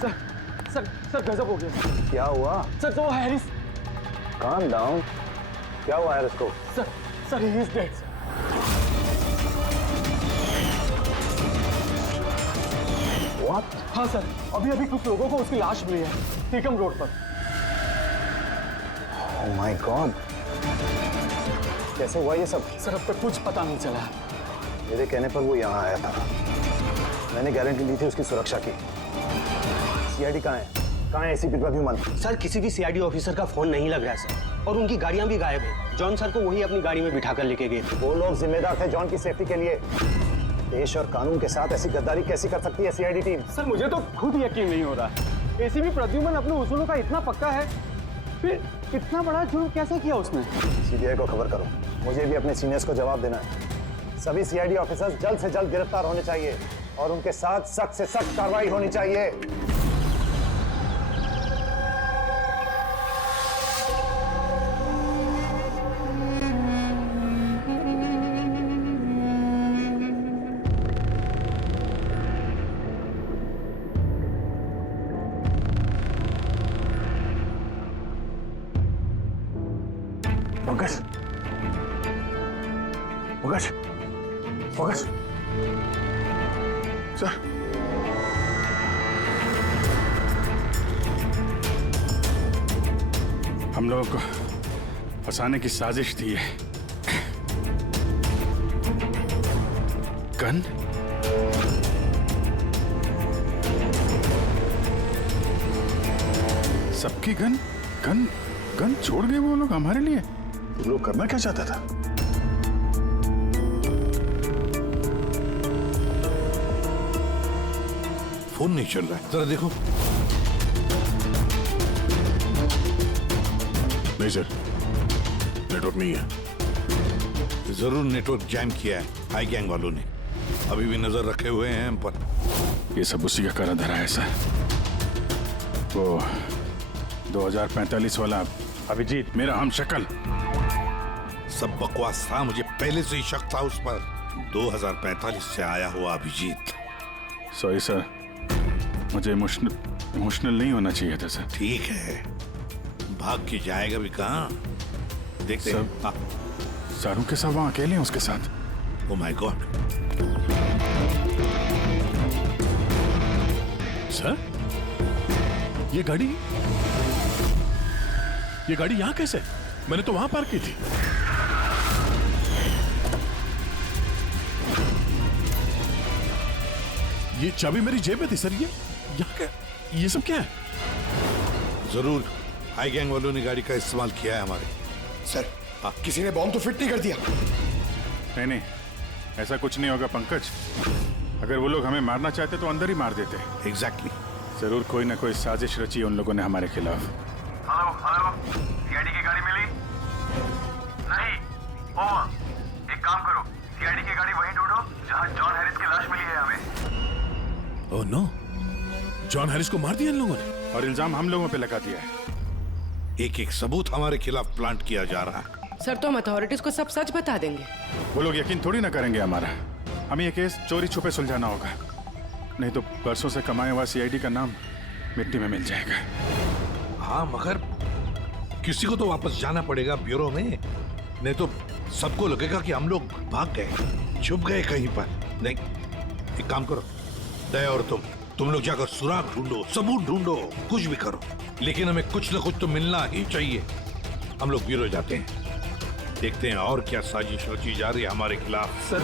Sir sir sir गजब हो गया। क्या हुआ? सर तो हैरिस। Calm down. क्या हुआ हैरिस को? Sir he is dead. What? हाँ सर, अभी कुछ लोगों को उसकी लाश मिली है टीकम रोड पर। ओह माय गॉड, कैसे हुआ ये सब? सर अब तक कुछ पता नहीं चला। मेरे कहने पर वो यहाँ आया था, मैंने गारंटी ली थी उसकी सुरक्षा की। सीआईडी कहाँ है? कहाँ है एसीपी प्रद्युमन? सर किसी भी सीआईडी ऑफिसर का फोन नहीं लग रहा है सर, और उनकी गाड़ियां भी गायब है। जॉन सर को वही अपनी गाड़ी में बिठाकर लेके गए थे। वो लोग जिम्मेदार थे जॉन की सेफ्टी के लिए। देश और कानून के साथ ऐसी गद्दारी कैसी कर सकती है सीआईडी टीम? सर मुझे तो खुद यकीन नहीं हो रहा। एसीपी प्रद्युमन अपने उसूलों का इतना पक्का है, फिर इतना बड़ा जुर्म कैसे किया उसने? सीबीआई को खबर करो, मुझे भी अपने सीनियर्स को जवाब देना है। सभी सीआईडी ऑफिसर्स जल्द से जल्द गिरफ्तार होने चाहिए और उनके साथ सख्त से सख्त कार्रवाई होनी चाहिए। पंकज, पंकज, पंकज, सर हम लोगों को फंसाने की साजिश थी है। गन? सबकी गन? गन गन छोड़ गए वो लोग हमारे लिए। वो लोग करना क्या चाहता था? फोन नहीं चल रहा है, जरा देखो। नहीं सर, नेटवर्क नहीं है। जरूर नेटवर्क जैम किया है हाई गैंग वालों ने। अभी भी नजर रखे हुए हैं हम पर। ये सब उसी का करा धरा है सर। वो 2045 वाला अभिजीत, मेरा हम शक्ल। सब बकवास था, मुझे पहले से ही शक था उस पर। 2045 से आया हुआ अभिजीत। सॉरी सर, मुझे इमोशनल नहीं होना चाहिए था सर। ठीक है, भाग के जाएगा भी कहाँ, देखते हैं। हाँ। सारू के साथ वहां अकेले हैं उसके साथ। Oh my God. सर, ये गाड़ी यहां कैसे? मैंने तो वहां पार्क की थी। ये चाबी मेरी जेब में थी सर। ये यहाँ क्या, ये सब क्या है? जरूर हाई गैंग वालों ने गाड़ी का इस्तेमाल किया है हमारे। सर, किसी ने बॉम्ब तो फिट नहीं कर दिया? नहीं, ऐसा कुछ नहीं होगा पंकज। अगर वो लोग हमें मारना चाहते तो अंदर ही मार देते। एग्जैक्टली। जरूर कोई ना कोई साजिश रची है उन लोगों ने हमारे खिलाफ। हेलो, सीआईडी की गाड़ी मिली? नहीं। ओवर। एक काम करो, सीआईडी की गाड़ी वहीं ढूंढो जहां जॉन हैरिस की लाश मिली है हमें। ओह नो, जॉन हैरिस को मार दिया इन लोगों ने और इल्जाम हम लोगों पे लगा दिया है। एक एक सबूत हमारे खिलाफ प्लांट किया जा रहा है। सर तो हम अथॉरिटीज को सब सच बता देंगे। वो लोग यकीन थोड़ी ना करेंगे हमारा। हमें ये केस चोरी छुपे सुलझाना होगा, नहीं तो बरसों से कमाया हुआ सीआईडी का नाम मिट्टी में मिल जाएगा। हाँ, मगर किसी को तो वापस जाना पड़ेगा ब्यूरो में, नहीं तो सबको लगेगा कि हम लोग भाग गए, छुप गए कहीं पर। नहीं, एक काम करो, दया और तुम लोग जाकर सुराग ढूंढो, सबूत ढूंढो, कुछ भी करो, लेकिन हमें कुछ न कुछ तो मिलना ही चाहिए। हम लोग ब्यूरो जाते हैं, देखते हैं और क्या साजिश रची जा रही है हमारे खिलाफ। सर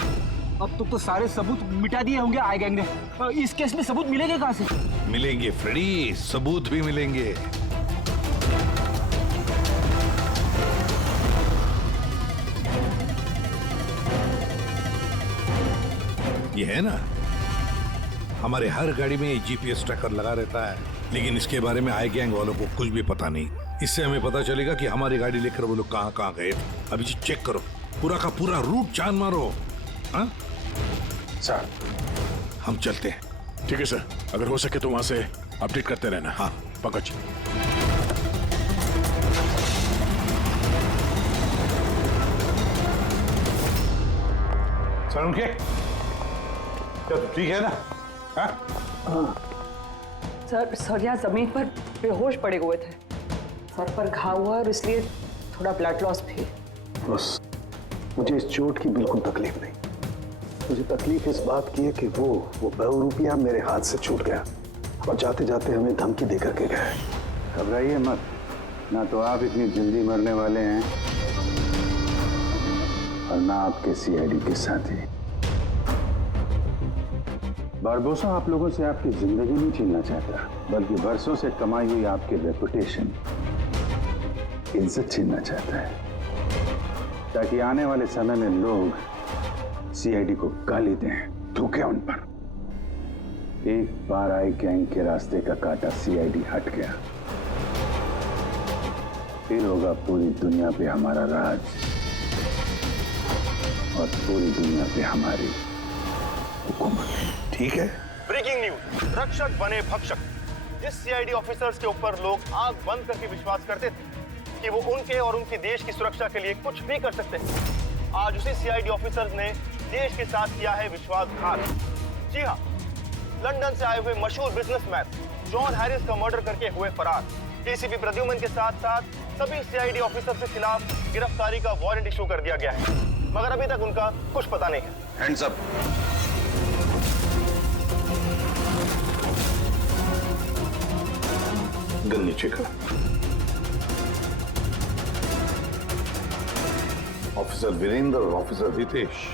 अब तो सारे सबूत मिटा दिए होंगे आई गैंग ने। इस केस में सबूत मिलेंगे कहाँ से? मिलेंगे फ्रेडी, सबूत भी मिलेंगे। ये है ना, हमारे हर गाड़ी में जीपीएस ट्रैकर लगा रहता है, लेकिन इसके बारे में आई गैंग वालों को कुछ भी पता नहीं। इससे हमें पता चलेगा कि हमारी गाड़ी लेकर वो लोग कहाँ कहाँ गए। अभी जी चेक करो, पूरा का पूरा रूट जान मारो। हाँ सर, हम चलते हैं। ठीक है सर, अगर हो सके तो वहां से अपडेट करते रहना। हाँ पंकज। सर उनके ठीक है ना? हाँ? सर यहाँ जमीन पर बेहोश पड़े हुए थे। सर पर घाव हुआ और इसलिए थोड़ा ब्लड लॉस भी। बस मुझे इस चोट की बिल्कुल तकलीफ नहीं। मुझे तकलीफ इस बात की है कि वो बहुरूपिया मेरे हाथ से छूट गया और जाते जाते हमें धमकी दे करके गया। घबराइए मत, ना तो आप इतनी जल्दी मरने वाले हैं और ना आपके सीआईडी के साथी। बारबोसा आप लोगों से आपकी जिंदगी नहीं छीनना चाहता, बल्कि बरसों से कमाई हुई आपकी रेपुटेशन, इज्जत छीनना चाहता है, ताकि आने वाले समय में लोग सीआईडी को गाली दें, थूकें उन पर। एक बार आई गैंग के रास्ते का कांटा सीआईडी हट गया, फिर होगा पूरी दुनिया पे हमारा राज और पूरी दुनिया पे हमारी हुकूमत। ठीक है। ब्रेकिंग न्यूज, रक्षक बने भक्षक। जिस सीआईडी ऑफिसर्स के ऊपर लोग आंख बंद करके विश्वास करते थे कि वो उनके और उनके देश की सुरक्षा के लिए कुछ भी कर सकते हैं, आज उसी सीआईडी ऑफिसर्स ने देश के साथ किया है विश्वासघात। जी हाँ, लंदन से आए हुए मशहूर बिजनेसमैन जॉन हैरिस का मर्डर करके हुए फरार एसीपी प्रद्युमन के साथ साथ सभी सीआईडी ऑफिसर्स के खिलाफ गिरफ्तारी का वारंट इशू कर दिया गया है, मगर अभी तक उनका कुछ पता नहीं है। Hands up. गन नीचे कर। ऑफिसर वीरेंद्र और ऑफिसर रितेश,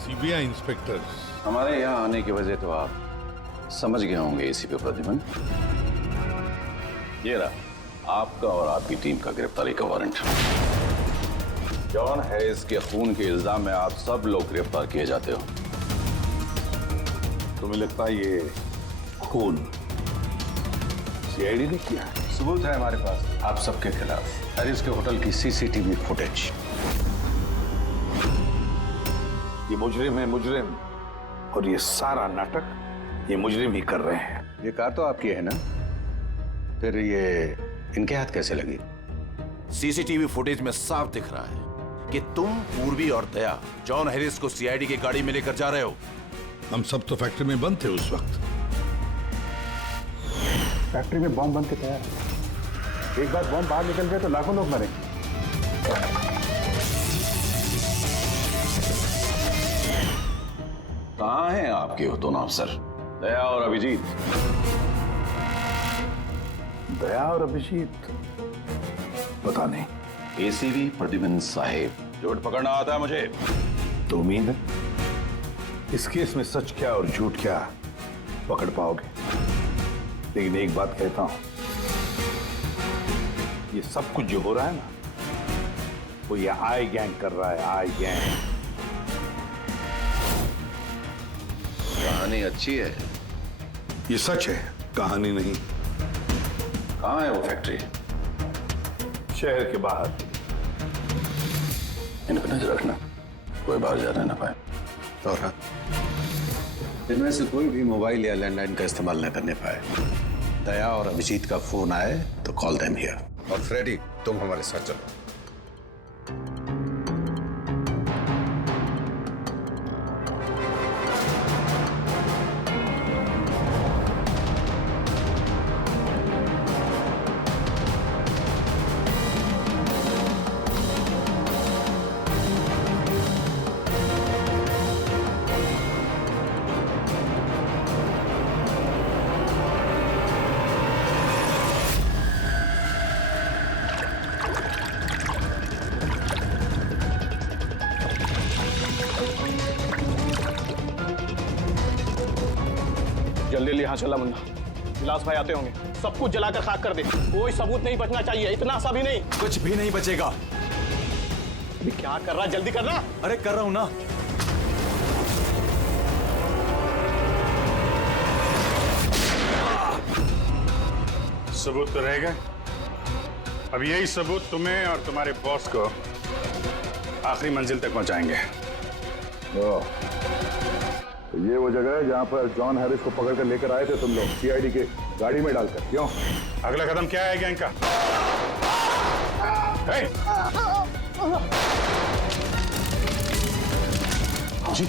सीबीआई इंस्पेक्टर्स। हमारे यहाँ आने की वजह तो आप समझ गए होंगे एसीपी प्रद्युमन। ये रहा आपका और आपकी टीम का गिरफ्तारी का वारंट। जॉन हैरिस के खून के इल्जाम में आप सब लोग गिरफ्तार किए जाते हो। तुम्हें लगता है ये खून सीआईडी ने किया है? सबूत है हमारे पास आप सबके खिलाफ। हैरिस के होटल की सीसीटीवी फुटेज। ये मुजरिम है, मुजरिम, और ये सारा नाटक ये मुजरिम ही कर रहे हैं। ये कार तो आपकी है ना, फिर ये इनके हाथ कैसे लगी? सीसीटीवी फुटेज में साफ दिख रहा है कि तुम, पूर्वी और दया जॉन हैरिस को सीआईडी की गाड़ी में लेकर जा रहे हो। हम सब तो फैक्ट्री में बंद थे उस वक्त। फैक्ट्री में बॉम्ब बन के तैयार है। एक बार बॉम्ब बाहर निकल गए तो लाखों लोग मरेंगे। कहाँ हैं आपके वो दोनों अफसर, दया और अभिजीत? दया और अभिजीत पता नहीं। एसीपी प्रद्युमन साहेब, झूठ पकड़ना आता है मुझे। तो उम्मीद है इस केस में सच क्या और झूठ क्या पकड़ पाओगे। लेकिन एक बात कहता हूं, ये सब कुछ जो हो रहा है ना, वो ये आई गैंग कर रहा है। आई गैंग। कहानी अच्छी है, ये सच है, कहानी नहीं। कहाँ है वो फैक्ट्री? शहर के बाहर। इन पर नजर रखना, कोई बाहर जाने ना पाए। और हाँ, इनमें से कोई भी मोबाइल या लैंडलाइन का इस्तेमाल न करने पाए। दया और अभिजीत का फोन आए तो कॉल देम हियर। और फ्रेडी, तुम हमारे साथ चलो। जल्दी यहाँ चला मुन्ना, विलास भाई आते होंगे। सब कुछ जलाकर खाक कर दे, कोई सबूत नहीं बचना चाहिए। इतना सा भी नहीं। कुछ भी नहीं बचेगा। अभी क्या कर रहा, जल्दी करना। अरे कर रहा हूं ना। सबूत तो रहेगा। अब यही सबूत तुम्हें और तुम्हारे बॉस को आखिरी मंजिल तक पहुंचाएंगे। ये वो जगह है जहाँ पर जॉन हैरिस को पकड़ कर लेकर आए थे तुम लोग, सीआईडी के गाड़ी में डालकर। क्यों? अगला कदम क्या है गैंग का? जी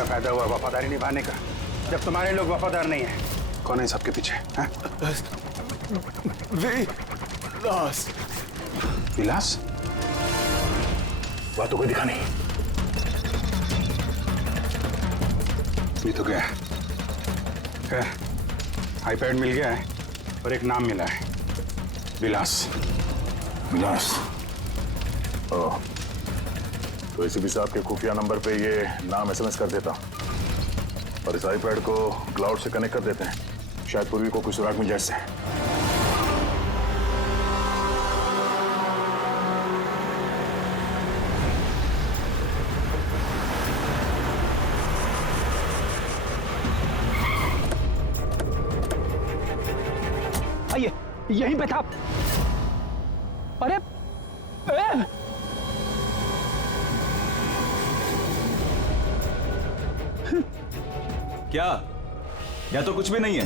क्या फायदा हुआ वफादारी निभाने का जब तुम्हारे लोग वफादार नहीं है? कौन है सबके पीछे? हाँ? विलास। विलास? वह तो कोई दिखा नहीं। ये तो गया। आईपैड मिल गया है और एक नाम मिला है, विलास। विलास। ओह, तो एसीपी साहब के खुफिया नंबर पे ये नाम एसएमएस कर देता और इस आईपैड को क्लाउड से कनेक्ट कर देते हैं, शायद पूर्वी को कुछ सुराग मिल जाए इससे। आइए, यहीं पे था। अरे क्या? या तो कुछ भी नहीं है।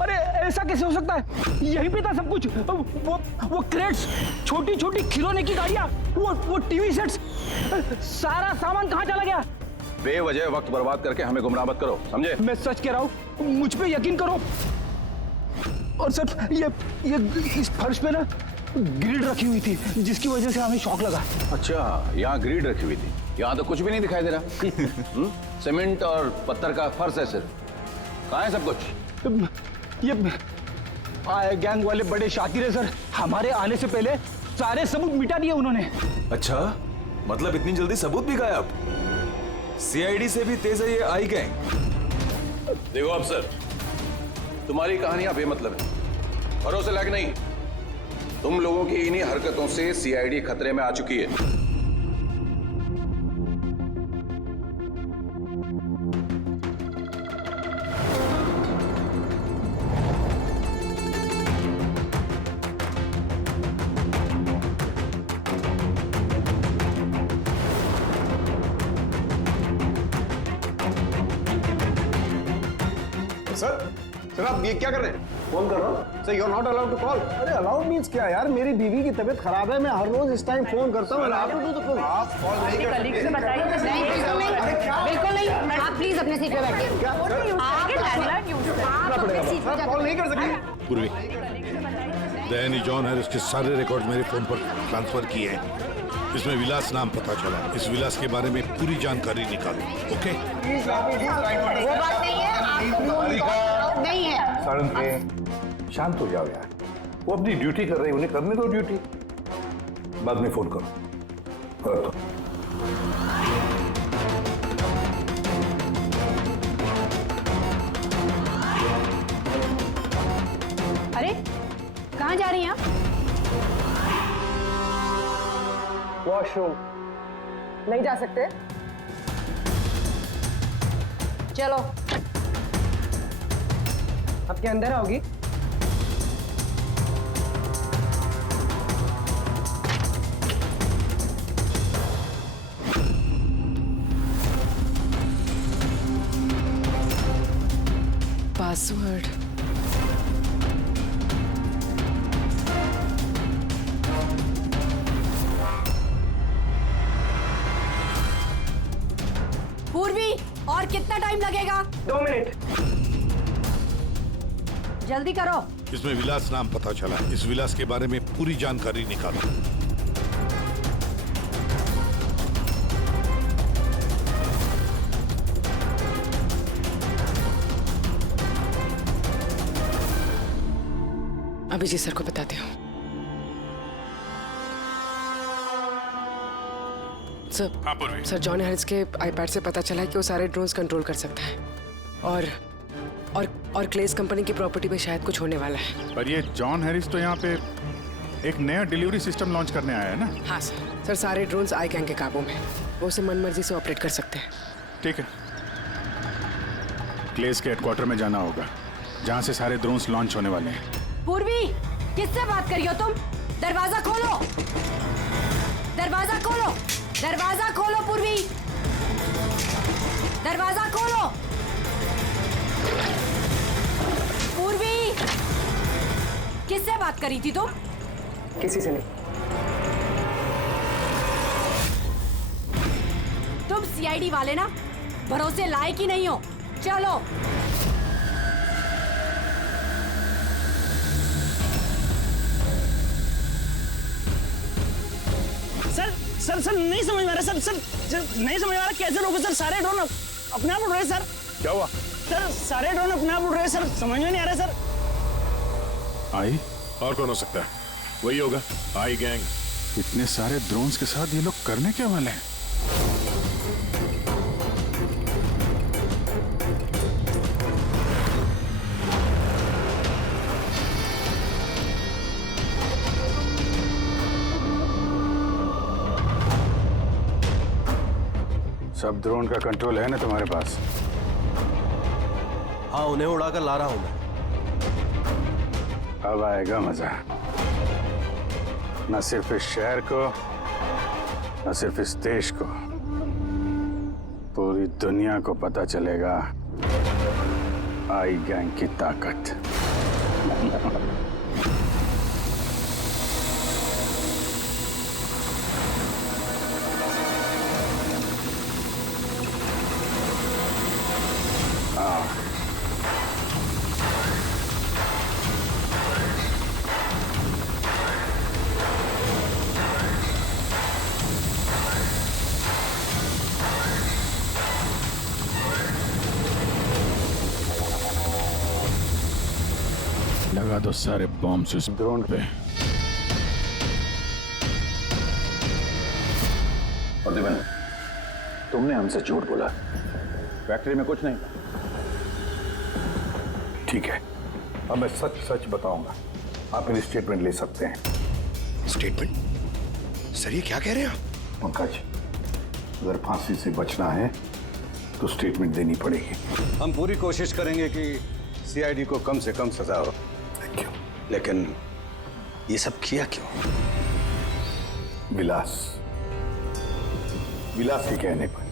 अरे ऐसा कैसे हो सकता है? यहीं पे था सब कुछ। वो क्रेट्स, छोटी छोटी खिलौने की गाड़ियां, वो टीवी सेट्स, सारा सामान कहाँ चला गया? बेवजह वक्त बर्बाद करके हमें गुमराह मत करो, समझे? मैं सच कह रहा हूँ, मुझ पे यकीन करो। और सर ये इस फर्श पे ना ग्रिड रखी हुई थी जिसकी वजह से हमें शॉक लगा। अच्छा, यहाँ ग्रिड रखी हुई थी, यहाँ तो कुछ भी नहीं दिखाई दे रहा। सीमेंट और पत्थर का फर्श है सिर्फ। कहाँ है सब कुछ? ये गैंग वाले बड़े शातिर है सर, हमारे आने से पहले सारे सबूत मिटा दिए उन्होंने। अच्छा, मतलब इतनी जल्दी सबूत भी गायब? सीआईडी से भी तेज है ये आई गैंग। देखो अफसर, तुम्हारी कहानियां बेमतलब है, भरोसे लायक नहीं। तुम लोगों की इन्हीं हरकतों से सीआईडी खतरे में आ चुकी है। सर आप ये क्या कर रहे हैं? फोन कर रहा हूँ। Sir you are not allowed to call. अरे अलाउड मीन्स क्या यार, मेरी बीवी की तबीयत खराब है, मैं हर रोज इस टाइम फोन करता हूँ। आप कॉल नहीं कर सकते। बिल्कुल नहीं, आप प्लीज अपने सीट पे बैठिए। कॉल नहीं कर सकते। पूर्वी, दैनी जॉन हैरिस के सारे रिकॉर्ड मेरे फोन पर ट्रांसफर किए हैं। इसमें विलास नाम पता चला। इस विलास के बारे में पूरी जानकारी निकालो। ओके? वो बात नहीं है, आप नहीं है। सारंग के शांत हो जाओ यार, वो अपनी ड्यूटी कर रहे हैं, उन्हें करने दो ड्यूटी। बाद में फोन करो। कर दो। अरे कहाँ जा रही हैं आप? वॉशरूम। नहीं जा सकते। चलो, अब क्या अंदर आओगी? पासवर्ड। पूर्वी, और कितना टाइम लगेगा? 2 मिनट। जल्दी करो। इसमें विलास नाम पता चला। इस विलास के बारे में पूरी जानकारी निकालो। अभिजीत सर को बताते हो। सर, हाँ पूर्वी। सर जॉन हैरिस के आईपैड से पता चला है कि वो सारे ड्रोन्स कंट्रोल कर सकता है और क्लेस कंपनी की प्रॉपर्टी पे शायद कुछ होने वाला है। पर ये जॉन हैरिस तो यहाँ पे एक नया डिलीवरी सिस्टम लॉन्च करने आया है ना? हाँ सर सारे ड्रोन्स आई गैंग के काबू में, वो उसे मनमर्जी से ऑपरेट कर सकते हैं। ठीक है, क्लेस के हेडक्वार्टर में जाना होगा जहाँ से सारे ड्रोन्स लॉन्च होने वाले हैं। पूर्वी, किससे बात कर रही हो तुम? दरवाजा खोलो, दरवाजा खोलो, दरवाजा खोलो पूर्वी, दरवाजा खोलो। पूर्वी, किससे बात करी थी तुम? किसी से नहीं। तुम सीआईडी वाले ना? भरोसे लायक ही नहीं हो। चलो। सर सर नहीं समझ में आ रहा सर नहीं समझ में आ रहा कैसे रोको सर। सारे ड्रोन अपने आप उड़ रहे सर। क्या हुआ? सर सारे ड्रोन अपने आप उड़ रहे सर, समझ में नहीं आ रहा सर। आई? और कौन हो सकता है? वही होगा, आई गैंग। इतने सारे ड्रोन्स के साथ ये लोग करने क्या वाले हैं? सब ड्रोन का कंट्रोल है ना तुम्हारे पास? हाँ, उन्हें उड़ाकर ला रहा हूं मैं। अब आएगा मजा। न सिर्फ इस शहर को, न सिर्फ इस देश को, पूरी दुनिया को पता चलेगा आई गैंग की ताकत। लगा दो सारे बॉम्ब्स इस ड्रोन पे। प्रतिबंध, तुमने हमसे झूठ बोला। फैक्ट्री में कुछ नहीं। ठीक है, अब मैं सच सच बताऊंगा। आप मेरी स्टेटमेंट ले सकते हैं। स्टेटमेंट? सर ये क्या कह रहे हैं आप? पंकज, अगर फांसी से बचना है तो स्टेटमेंट देनी पड़ेगी। हम पूरी कोशिश करेंगे कि सीआईडी को कम से कम सजा हो। क्यों? लेकिन ये सब किया क्यों? विलास के कहने पर।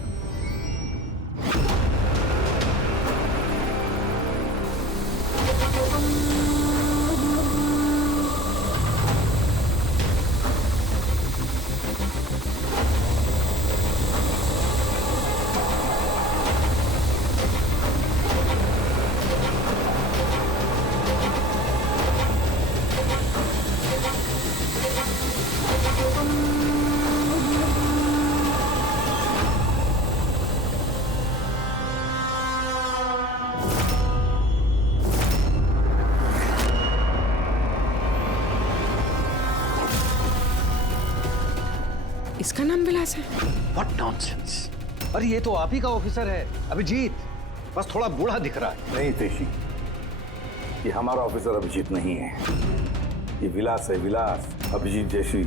इसका नाम विलास है? What nonsense! अरे ये तो आप ही का ऑफिसर है, अभिजीत। बस थोड़ा बूढ़ा दिख रहा है। नहीं तेशी, ये हमारा ऑफिसर अभिजीत नहीं है। ये विलास है, विलास। अभिजीत जैसी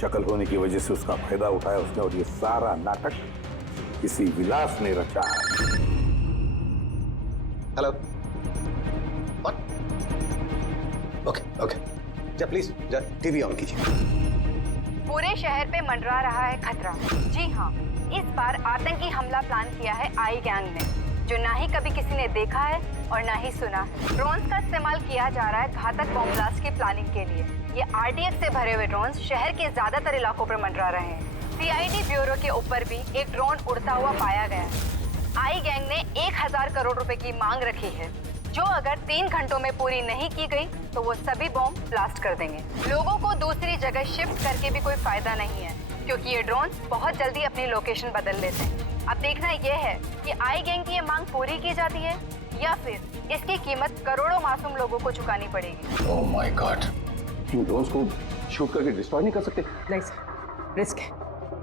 शक्ल होने की वजह से उसका फायदा उठाया उसने, और ये सारा नाटक इसी विलास ने रचा है। हेलो। ओके ओके, जा प्लीज, जा टीवी ऑन कीजिए। पूरे शहर पे मंडरा रहा है खतरा। जी हाँ, इस बार आतंकी हमला प्लान किया है आई गैंग ने, जो ना ही कभी किसी ने देखा है और ना ही सुना है। ड्रोन्स का इस्तेमाल किया जा रहा है घातक बॉम्ब ब्लास्ट की प्लानिंग के लिए। ये आरडीएक्स से भरे हुए ड्रोन्स शहर के ज्यादातर इलाकों पर मंडरा रहे हैं। सीआईडी ब्यूरो के ऊपर भी एक ड्रोन उड़ता हुआ पाया गया है। आई गैंग ने 1000 करोड़ रुपए की मांग रखी है, जो अगर 3 घंटों में पूरी नहीं की गई तो वो सभी बॉम्ब ब्लास्ट कर देंगे। लोगों को दूसरी जगह शिफ्ट करके भी कोई फायदा नहीं है, क्योंकि ये ड्रोन बहुत जल्दी अपनी लोकेशन बदल लेते हैं। अब देखना ये है कि आई गैंग की ये मांग पूरी की जाती है या फिर इसकी कीमत करोड़ों मासूम लोगों को चुकानी पड़ेगी। Oh my God, in drones को शूट करके डिस्ट्रॉय नहीं कर सकते? नहीं सर, रिस्क है।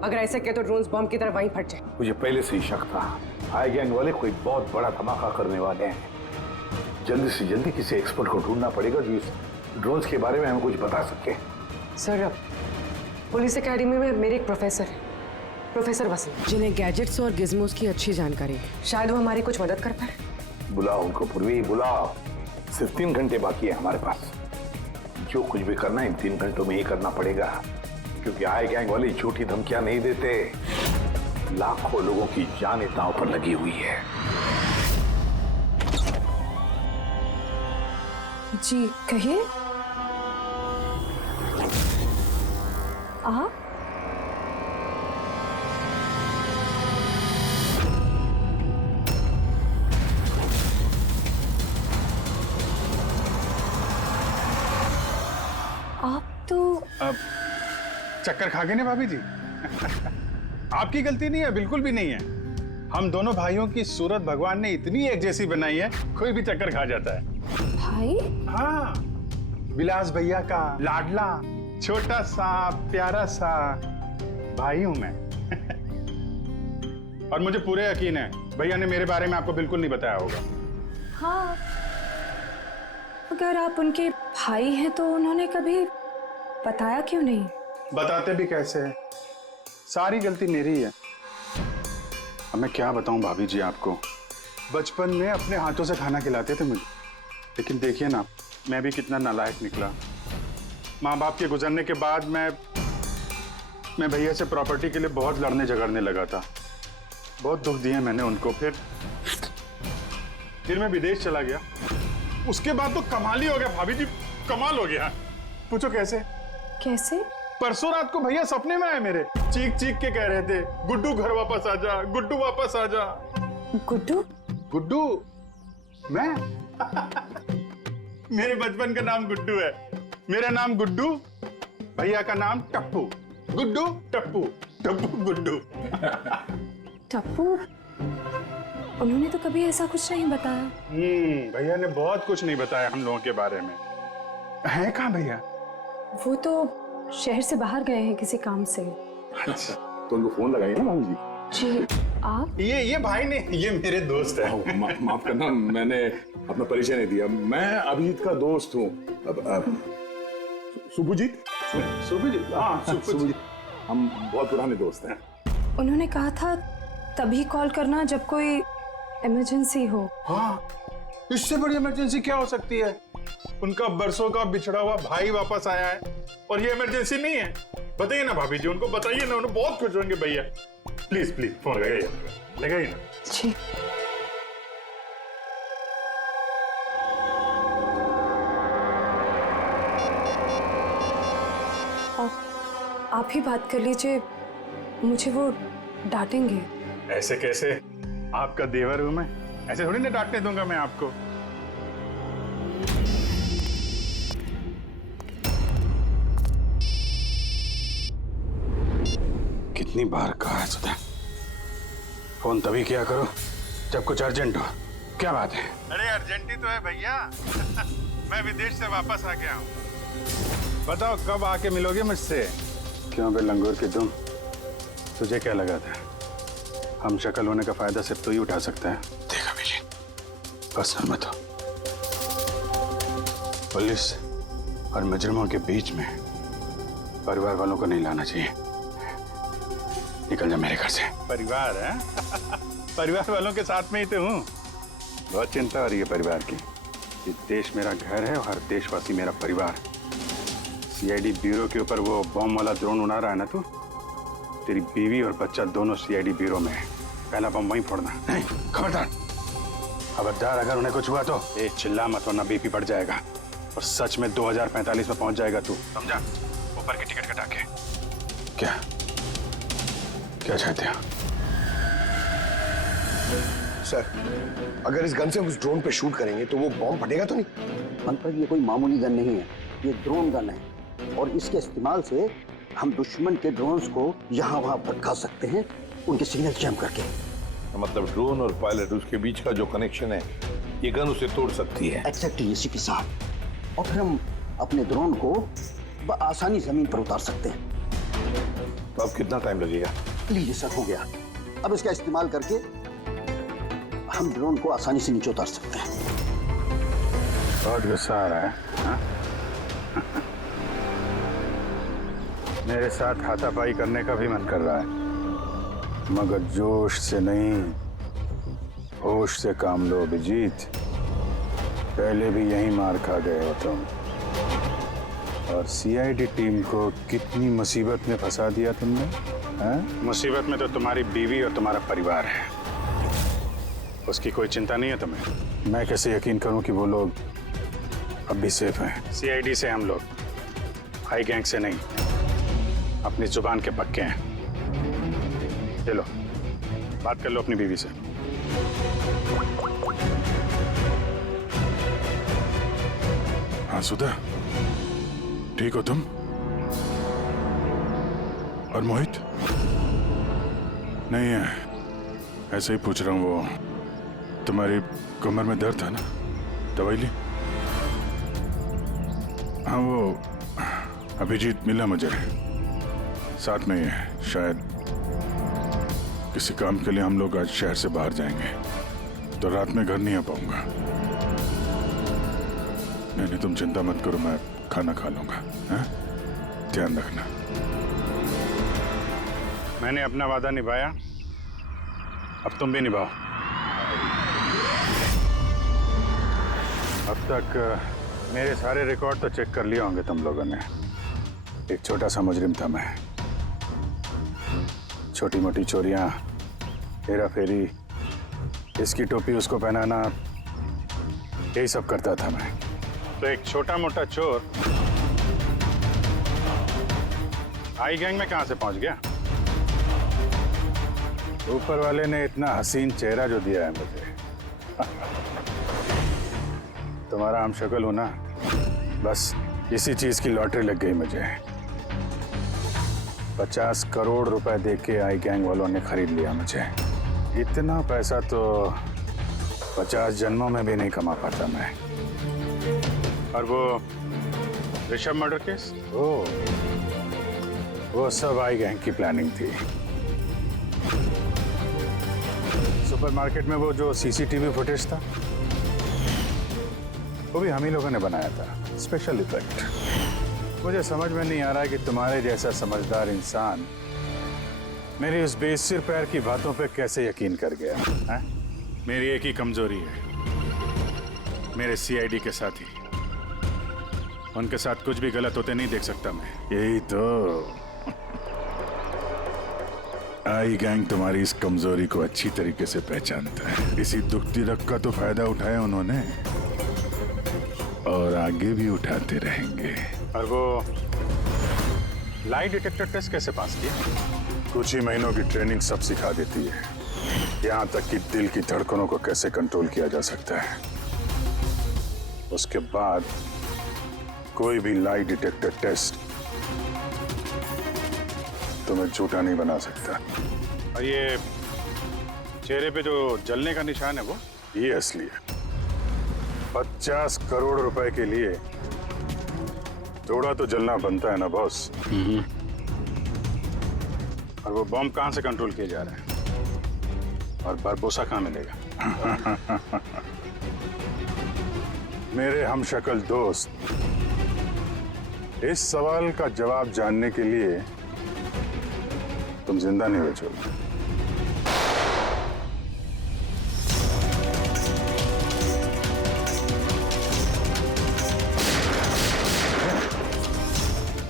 अगर ऐसे किया तो ड्रोन्स बॉम्ब की तरह वहीं फट जाए। मुझे पहले से ही शक था, आई गैंग वाले कोई बहुत बड़ा धमाका करने वाले हैं। जल्दी से जल्दी किसी एक्सपर्ट को ढूंढना पड़ेगा जो इस ड्रोन्स के बारे में हमें कुछ बता सके। सर, पुलिस एकेडमी में मेरे एक प्रोफेसर है, प्रोफेसर वसीम, जिन्हें गैजेट्स और गिज़मोस की अच्छी जानकारी है। शायद वो हमारी कुछ मदद कर पाए। बुलाओ उनको पूर्वी, बुलाओ। सिर्फ 3 घंटे बाकी है हमारे पास। जो कुछ भी करना है इन 3 घंटों में ही करना पड़ेगा, क्योंकि आई गैंग वाले झूठी धमकियां नहीं देते। लाखों लोगों की जान दांव पर लगी हुई है। जी कहिए। चक्कर खा गए ना भाभी जी। आपकी गलती नहीं है, बिल्कुल भी नहीं है। हम दोनों भाइयों की सूरत भगवान ने इतनी एक जैसी बनाई है, कोई भी चक्कर खा जाता है। भाई? हाँ, विलास भैया का लाडला छोटा सा प्यारा सा भाई हूं मैं। और मुझे पूरे यकीन है भैया ने मेरे बारे में आपको बिल्कुल नहीं बताया होगा। हाँ, अगर आप उनके भाई हैं तो उन्होंने कभी बताया क्यों नहीं? बताते भी कैसे है, सारी गलती मेरी है। अब मैं क्या बताऊं भाभी जी आपको, बचपन में अपने हाथों से खाना खिलाते थे मुझे, लेकिन देखिए ना मैं भी कितना नालायक निकला। माँ बाप के गुजरने के बाद मैं भैया से प्रॉपर्टी के लिए बहुत लड़ने झगड़ने लगा था। बहुत दुख दिए मैंने उनको। फिर मैं विदेश चला गया। उसके बाद तो कमाल ही हो गया भाभी जी, कमाल हो गया। पूछो कैसे? कैसे? परसों रात को भैया सपने में आए मेरे, चीख चीख के कह रहे थे, गुड्डू घर वापस आ जा, गुड्डू वापस आ जा। गुड्डू? गुड्डू? मैं? मेरे बचपन का नाम गुड्डू है। मेरा नाम गुड्डू, भैया का नाम टप्पू। गुड्डू टप्पू, टप्पू गुड्डू। टप्पू? उन्होंने तो कभी ऐसा कुछ नहीं बताया। भैया ने बहुत कुछ नहीं बताया हम लोगों के बारे में। है कहाँ भैया? वो तो शहर से बाहर गए हैं किसी काम से। अच्छा, तो उनको फोन लगाइए ना भाभी जी। जी, आप? ये भाई ने, ये मेरे दोस्त है। माफ करना, मैंने अपना परिचय नहीं दिया। मैं अभिजीत का दोस्त हूँ। सुभजीत? सुभजीत? हाँ, सुभजीत। हम बहुत पुराने दोस्त हैं। उन्होंने कहा था तभी कॉल करना जब कोई इमरजेंसी हो। हाँ, इससे बड़ी इमरजेंसी क्या हो सकती है? उनका बरसों का बिछड़ा हुआ भाई वापस आया है और ये इमरजेंसी नहीं है। बताइए ना भाभी जी, उनको बताइए ना, उन्हें बहुत खुश होंगे भैया। प्लीज प्लीज फोन लगाइए ना। जी। आप ही बात कर लीजिए, मुझे वो डांटेंगे। ऐसे कैसे? आपका देवर हूं मैं, ऐसे थोड़ी ना डांटने दूंगा मैं आपको। कितनी बार कहा है सुधा, फोन तभी किया करो जब कुछ अर्जेंट हो। क्या बात है? अरे अर्जेंट ही तो है भैया। मैं विदेश से वापस आ गया हूँ। बताओ कब आके मिलोगे मुझसे? क्यों बे लंगूर की तुम, तुझे क्या लगा था हम शक्ल होने का फायदा सिर्फ तो ही उठा सकता है? देखा बिल्ली, बस मत हो। पुलिस और मुजरिमों के बीच में परिवार वालों को नहीं लाना चाहिए। निकल जा मेरे घर से। परिवार है? परिवार वालों के साथ में ही तो हूँ। बहुत चिंता हो रही है परिवार की। ये देश मेरा घर है और हर देशवासी मेरा परिवार। सीआईडी ब्यूरो के ऊपर वो बॉम्ब वाला ड्रोन उड़ा रहा है ना तू, तेरी बीवी और बच्चा दोनों सीआईडी ब्यूरो में है। पहला बम वहीं फोड़ना। नहीं, खबरदार खबरदार, अगर उन्हें कुछ हुआ तो चिल्ला मत वरना बीपी बढ़ जाएगा और सच में 2045 में पहुंच जाएगा तू, समझा? ऊपर की टिकट कटा के। क्या क्या चाहते हो? सर, अगर इस गन से उस ड्रोन पे शूट करेंगे तो वो बॉम्ब फटेगा तो नहीं? पर ये कोई मामूली गन नहीं है, ये ड्रोन गन है और इसके इस्तेमाल से हम दुश्मन के ड्रोन्स को यहाँ वहाँ भटका सकते हैं, उनके सिग्नल जैम करके। मतलब ड्रोन और पायलट, उसके बीच का जो कनेक्शन है, ये गन उसे तोड़ सकती है। एक्जैक्टली एसीपी साहब। और फिर हम अपने ड्रोन को आसानी जमीन पर उतार सकते हैं। तो अब कितना टाइम लगेगा? लीजिए सर, हो गया। अब इसका इस्तेमाल करके हम ड्रोन को आसानी से नीचे उतार सकते हैं। बहुत गुस्सा आ रहा है हाँ? मेरे साथ हाथापाई करने का भी मन कर रहा है, मगर जोश से नहीं, होश से काम लो अभिजीत। पहले भी यही मार खा गए हो तुम, और सीआईडी टीम को कितनी मुसीबत में फंसा दिया तुमने। मुसीबत में तो तुम्हारी बीवी और तुम्हारा परिवार है, उसकी कोई चिंता नहीं है तुम्हें। मैं कैसे यकीन करूं कि वो लोग अब भी सेफ हैं? सीआईडी से हम लोग, हाई गैंग से नहीं, अपनी जुबान के पक्के हैं। चलो बात कर लो अपनी बीवी से। हाँ सुधा, ठीक हो तुम? और मोहित? नहीं है, ऐसे ही पूछ रहा हूँ। वो तुम्हारी कमर में दर्द था ना, दवाई ली? हाँ, वो अभिजीत मिला मुझे, साथ में ही है। शायद किसी काम के लिए हम लोग आज शहर से बाहर जाएंगे, तो रात में घर नहीं आ पाऊंगा। नहीं, तुम चिंता मत करो, मैं खाना खा लूंगा। हाँ? ध्यान रखना। मैंने अपना वादा निभाया, अब तुम भी निभाओ। अब तक मेरे सारे रिकॉर्ड तो चेक कर लिए होंगे तुम लोगों ने। एक छोटा सा मुजरिम था मैं। छोटी मोटी चोरियां, हेरा फेरी, इसकी टोपी उसको पहनाना, यही सब करता था मैं। तो एक छोटा मोटा चोर आई गैंग में कहां से पहुंच गया? ऊपर वाले ने इतना हसीन चेहरा जो दिया है मुझे, तुम्हारा हम शक्ल हो ना, बस इसी चीज की लॉटरी लग गई मुझे। 50 करोड़ रुपए देके आई गैंग वालों ने खरीद लिया मुझे। इतना पैसा तो 50 जन्मों में भी नहीं कमा पाता मैं। और वो ऋषभ मर्डर केस, वो सब आई गैंग की प्लानिंग थी। सुपरमार्केट में वो जो सीसीटीवी फुटेज था, वो भी हम ही लोगों ने बनाया था, स्पेशल इफेक्ट। मुझे समझ में नहीं आ रहा है कि तुम्हारे जैसा समझदार इंसान मेरी उस बेसिर पैर की बातों पे कैसे यकीन कर गया है? मेरी एक ही कमजोरी है, मेरे सीआईडी के साथी। उनके साथ कुछ भी गलत होते नहीं देख सकता मैं। यही तो आई गैंग तुम्हारी इस कमजोरी को अच्छी तरीके से पहचानता है। इसी दुखती रग का तो फायदा उठाया उन्होंने, और आगे भी उठाते रहेंगे। और वो लाई डिटेक्टर टेस्ट कैसे पास किया? कुछ ही महीनों की ट्रेनिंग सब सिखा देती है, यहाँ तक कि दिल की धड़कनों को कैसे कंट्रोल किया जा सकता है। उसके बाद कोई भी लाई डिटेक्टर टेस्ट तुम्हें झूठा नहीं बना सकता। और ये चेहरे पे जो जलने का निशान है, वो ये असली है। 50 करोड़ रुपए के लिए थोड़ा तो जलना बनता है ना बॉस। और वो बॉम्ब कहां से कंट्रोल किए जा रहे हैं? और बारबोसा कहां मिलेगा? मेरे हमशक्ल दोस्त, इस सवाल का जवाब जानने के लिए तुम जिंदा नहीं बचोगे।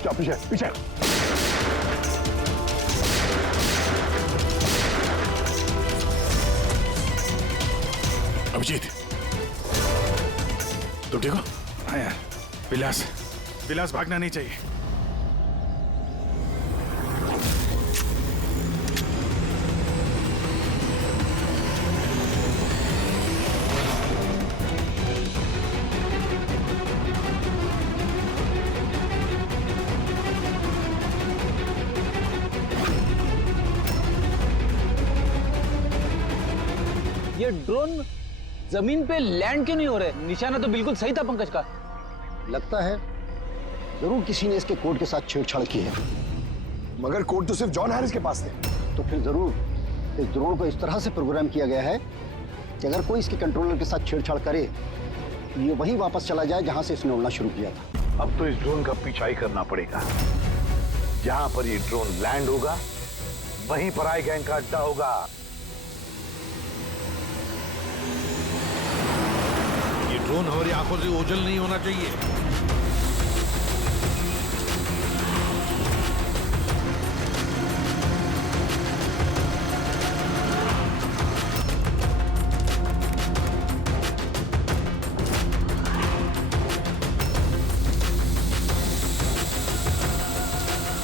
क्या पीछे पीछे? अभिजीत, तुम ठीक हो? हाँ यार, विलास भागना नहीं चाहिए। ये ड्रोन जमीन पे लैंड क्यों नहीं हो रहे? निशाना तो बिल्कुल सही था पंकज का। लगता है जरूर किसी ने इसके कोड के साथ छेड़छाड़ की है। मगर कोड तो सिर्फ जॉन हैरिस के पास थे। तो फिर जरूर इस ड्रोन को इस तरह से प्रोग्राम किया गया है कि अगर कोई इसके कंट्रोलर के साथ छेड़छाड़ करे तो ये वहीं वापस चला जाए जहां से इसने उड़ना शुरू किया था। अब तो इस ड्रोन का पीछा ही करना पड़ेगा। जहां पर ये ड्रोन लैंड होगा, वहीं पर आई गैंग का अड्डा होगा। ये ड्रोन हमारी आंखों से ओझल नहीं होना चाहिए।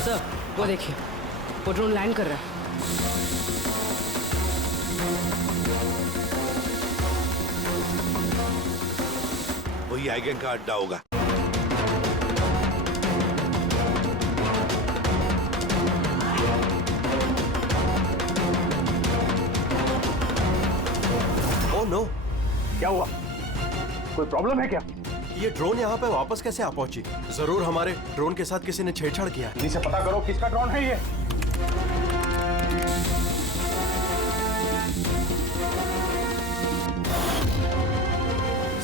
सर, वो देखिए, वो ड्रोन लैंड कर रहा है। वही आई गैंग का अड्डा होगा। नो। क्या हुआ? कोई प्रॉब्लम है क्या? ये ड्रोन यहाँ पे वापस कैसे आ पहुंची? जरूर हमारे ड्रोन के साथ किसी ने छेड़छाड़ किया है। इसे पता करो किसका ड्रोन है ये।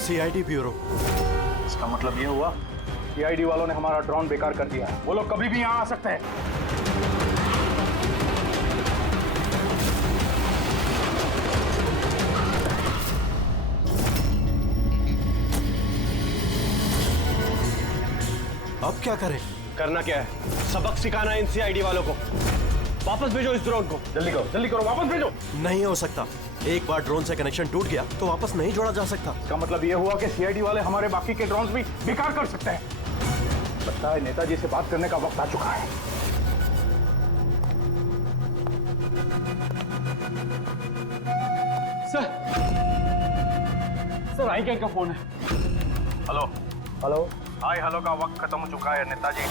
CID bureau. इसका मतलब ये हुआ सीआईडी वालों ने हमारा ड्रोन बेकार कर दिया है। वो लोग कभी भी यहाँ आ सकते हैं। अब क्या करें? करना क्या है? सबक सिखाना इन सीआईडी वालों को। वापस भेजो इस ड्रोन को। जल्दी करो वापस भेजो। नहीं हो सकता। एक बार ड्रोन से कनेक्शन टूट गया तो वापस नहीं जोड़ा जा सकता। इसका मतलब ये हुआ कि सीआईडी वाले हमारे बाकी के ड्रोन्स भी बेकार कर सकते हैं। लगता है नेताजी से बात करने का वक्त आ चुका है। सर आईगैंग का फोन है। हेलो। हाय हेलो का वक्त खत्म हो चुका है नेताजी।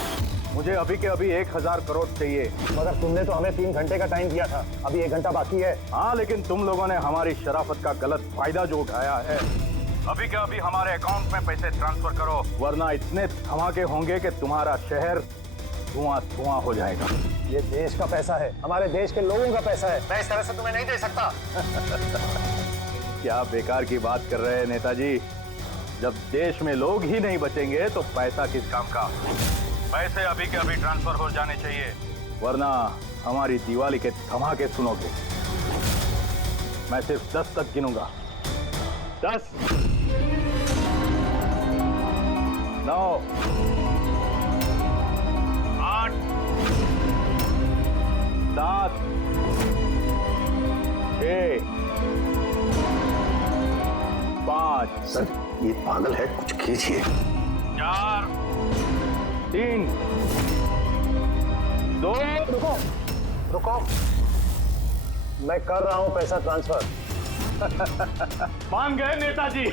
मुझे अभी के अभी 1000 करोड़ चाहिए। मगर तुमने तो हमें 3 घंटे का टाइम दिया था, अभी 1 घंटा बाकी है। हाँ, लेकिन तुम लोगों ने हमारी शराफत का गलत फायदा जो उठाया है। अभी के अभी हमारे अकाउंट में पैसे ट्रांसफर करो, वरना इतने धमाके होंगे कि तुम्हारा शहर धुआं हो जाएगा। ये देश का पैसा है, हमारे देश के लोगों का पैसा है। मैं इस तरह से तुम्हें नहीं दे सकता। क्या बेकार की बात कर रहे हैं नेताजी? जब देश में लोग ही नहीं बचेंगे तो पैसा किस काम का? पैसे अभी के अभी ट्रांसफर हो जाने चाहिए, वरना हमारी दिवाली के धमाके सुनोगे। मैं सिर्फ 10 तक गिनूंगा। 10, 9, 8, 7, 6, 5। सर ये पागल है, कुछ कीजिए। 4, 3, 2। रुको, मैं कर रहा हूं पैसा ट्रांसफर। मान गए नेताजी।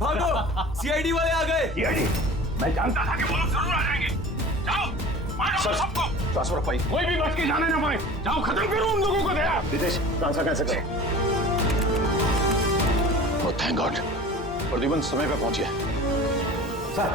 भागो, सीआईडी वाले आ गए। सीआईडी? मैं जानता था कि वो लोग जरूर आ जाएंगे। जाओ, मारो सबको। ट्रांसफर पाई कोई भी बच के जाने ना पाए। जाओ, खत्म करो उन लोगों को। दया विदेश ट्रांसफर कैसे करें? ओह थैंक गॉड, प्रद्युमन समय पे पहुंच गया। सर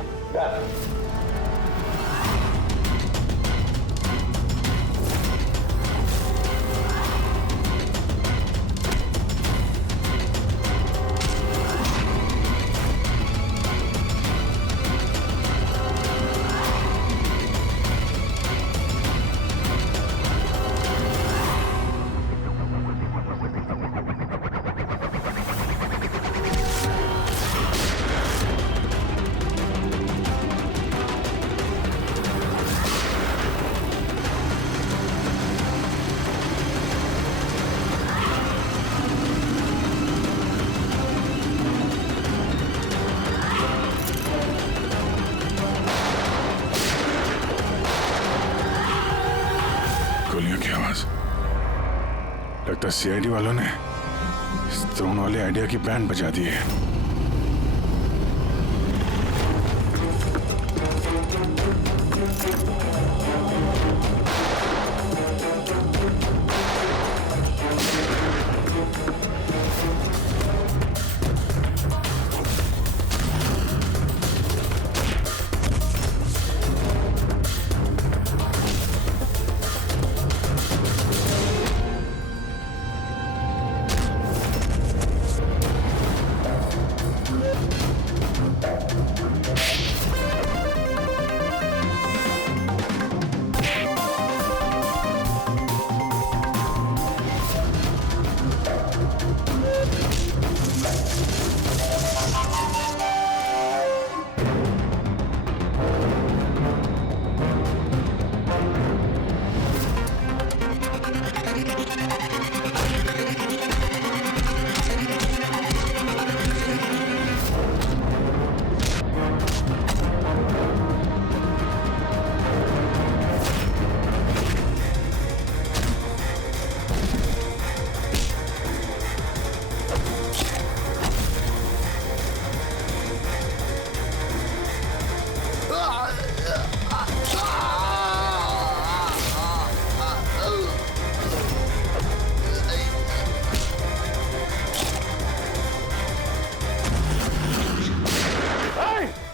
गोलियों की आवाज। लगता है सीआईडी वालों ने इस ड्रोन वाले आइडिया की बैंड बजा दी है।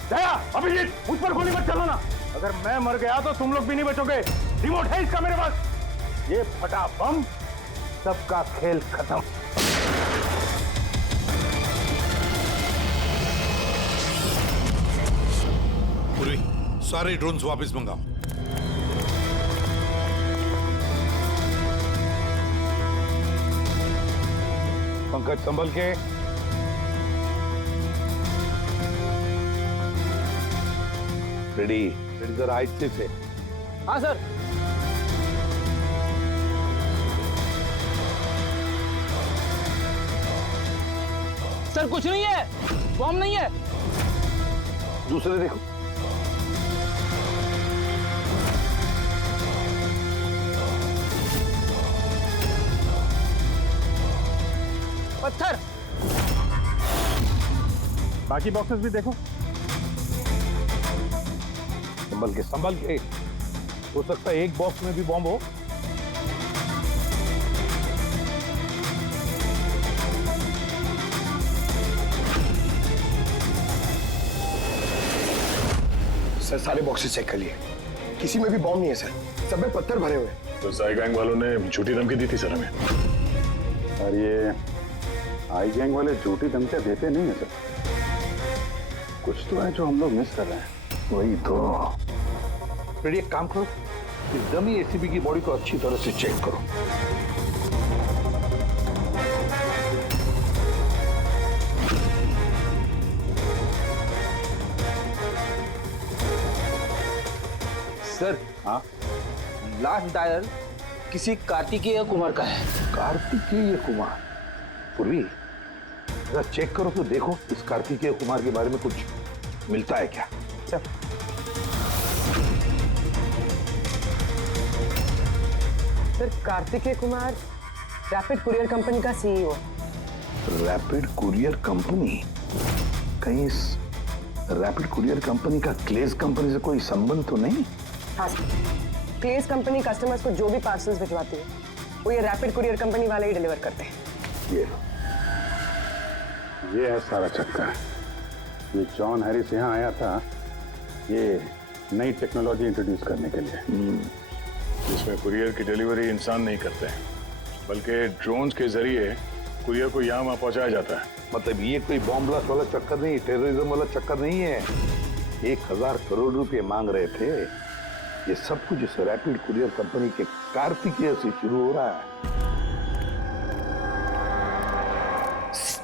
दया, अभिजीत, मुझ पर गोली मत चलाना। अगर मैं मर गया तो तुम लोग भी नहीं बचोगे। रिमोट है इसका मेरे पास। ये फटा बम, सबका खेल खत्म। पूर्वी, सारे ड्रोन्स वापस मंगाओ। पंकज संभल के। रेडी सर, आहिस्ते से। हाँ सर। सर कुछ नहीं है, बॉम्ब नहीं है। दूसरे देखो। पत्थर। बाकी बॉक्सेस भी देखो। संभल के। हो सकता है एक बॉक्स में भी बॉम्ब हो। सर सारे बॉक्सेस चेक कर लिए, किसी में भी बॉम्ब नहीं है सर, सब में पत्थर भरे हुए हैं। तो साई गैंग वालों ने झूठी धमकी दी थी सर हमें। और ये आई गैंग वाले झूठी धमकियां देते नहीं है सर। कुछ तो है जो हम लोग मिस कर रहे हैं। वही तो। रेडी, एक काम करो, इस डमी एसीबी की बॉडी को अच्छी तरह से चेक करो। सर, हाँ, लास्ट डायल किसी कार्तिकेय कुमार का है। कार्तिकेय कुमार? पूर्वी, जरा चेक करो तो देखो इस कार्तिकेय कुमार के बारे में कुछ मिलता है क्या। Sir Kartikeya Kumar rapid courier company का सीईओ। Rapid courier company? कहीं इस रैपिड कुरियर कंपनी का क्लेज कंपनी से कोई संबंध तो नहीं? हाँ सर, क्लेज कंपनी कस्टमर्स को जो भी पार्सल्स भिजवाती है वो ये रैपिड कुरियर कंपनी वाले ही डिलीवर करते हैं। ये है सारा चक्कर। ये जॉन हैरिस यहाँ आया था ये नई टेक्नोलॉजी इंट्रोड्यूस करने के लिए, जिसमें कुरियर की डिलीवरी इंसान नहीं करते हैं, बल्कि ड्रोन्स के जरिए कुरियर को यहाँ वहाँ पहुँचाया जाता है। मतलब ये कोई बॉम्ब ब्लास्ट वाला चक्कर नहीं, टेररिज्म वाला चक्कर नहीं है। 1000 करोड़ रुपए मांग रहे थे। ये सब कुछ इस रैपिड कुरियर कंपनी के कार्तिकेय से शुरू हो रहा है।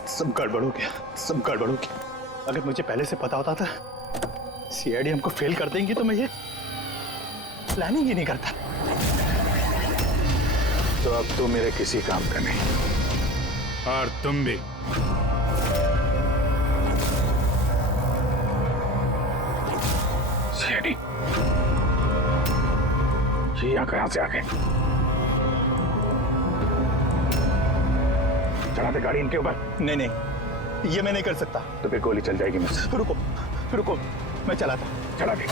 सब गड़बड़ हो गया, सब गड़बड़ हो गया। अगर मुझे पहले से पता होता था सीआईडी हमको फेल कर देंगी तो मैं ये प्लानिंग ही नहीं करता। तो अब तो मेरे किसी काम का नहीं। और तुम भी। सीआईडी ये यहाँ कहाँ से आ गए? चला दे गाड़ी इनके ऊपर। नहीं नहीं, ये मैं नहीं कर सकता। तो फिर गोली चल जाएगी मुझसे। रुको रुको, मैं चलाता। चला दे।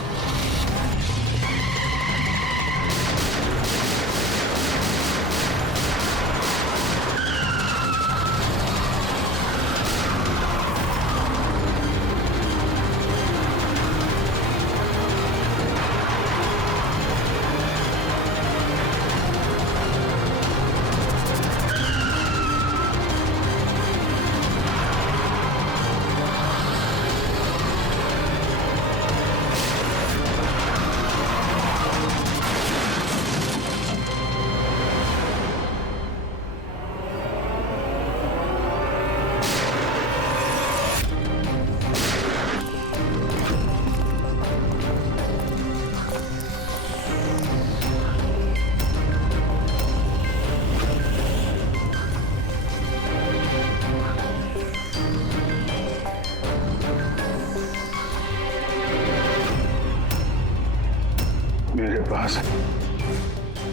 मेरे पास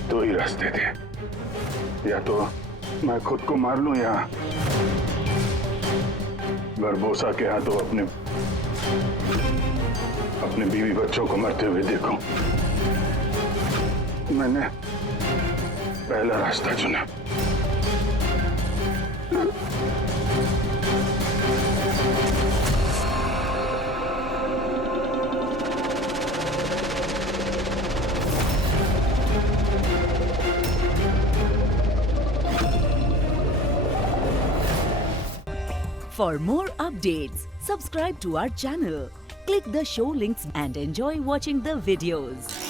दो ही रास्ते थे, या तो मैं खुद को मार लूं या बरबोसा के हाथों अपने बीवी बच्चों को मरते हुए देखूं। मैंने पहला रास्ता चुना। For more updates, subscribe to our channel, click the show links and enjoy watching the videos.